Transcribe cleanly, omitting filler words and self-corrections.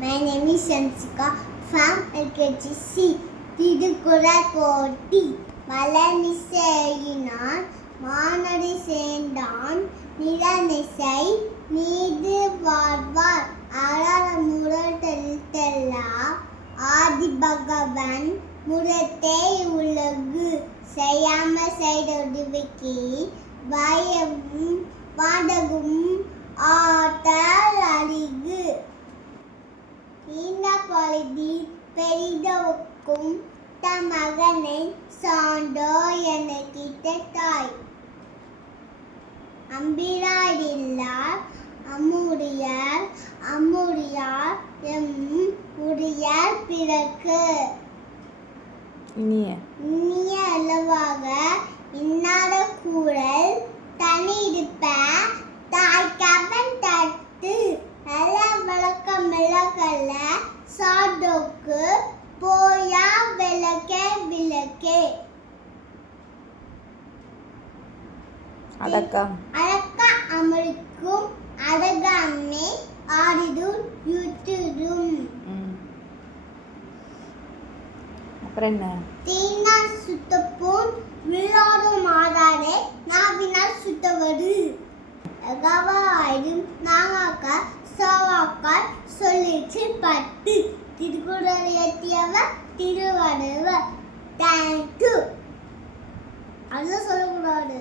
My name is Shansika from LKGC. Thirukkural போட்டி மலர்மிசையினான் மானடி சேர்ந்தான் நிலமிசை நீது வாழ்வார் அறற முரட்டெல்லாம் ஆதி பகவன் முரத்தே உலகு செய்யாம செய்தொடுவிக்கு பயமும் வாடகும் ஆற்றல் அழிகு இந்த பொழுதி பெரிதவுக்கும் தம் மகனை சான்றோ என கிட்ட தாய் அம்பிராடில்லார் அம்முடியார் அம்முடியார் எம் உடையார் பிறக்கு இனிய அளவாக இன்னாத கூறல் தனி இருப்ப தாய்க்கவன் தட்டு நல்ல வழக்கம் விளக்கல்ல சாதோக்கு போயா விளக்கே விளக்கே அடக்க அமர்க்கும் அடகாமே ஆடிடும் யுத்திடும் அப்புறம் என்ன தீனா சுத்தப்போன் விழாடும் மாதாரே நாவினால் சுத்தவடு எகவாயிடும் நாகாக்கா சவாக்கால் சொல்லிச்சு பட்டு திருக்குறள் இயற்றியவர் திருவள்ளுவர். தேங்க்யூ. அதுதான் சொல்லக்கூடாது.